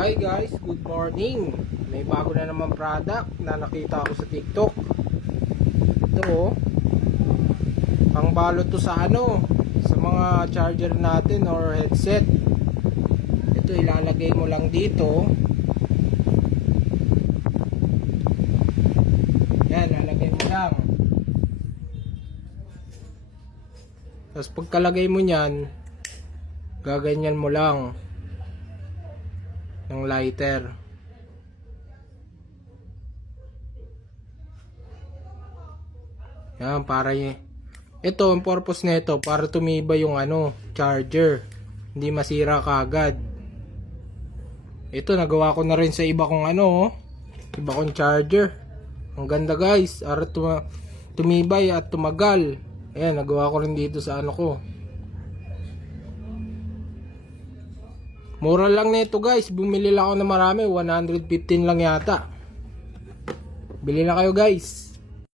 Hi guys, good morning. May bago na naman product na nakita ko sa TikTok. Ito oh. Pangbalot to sa sa mga charger natin or headset. Ito ilalagay mo lang dito. Yan, lalagay mo lang. Tapos pagkalagay mo niyan, gaganyan mo lang ng lighter. Yan, para ito, ang purpose nito para tumibay yung charger, hindi masira kaagad. Ito nagawa ko na rin sa iba kong iba kong charger. Ang ganda guys, para tumibay at tumagal. Ayan, nagawa ko rin dito sa ko. Mura lang nito guys, bumili lang ako na marami, 115 lang yata. Bili na kayo guys.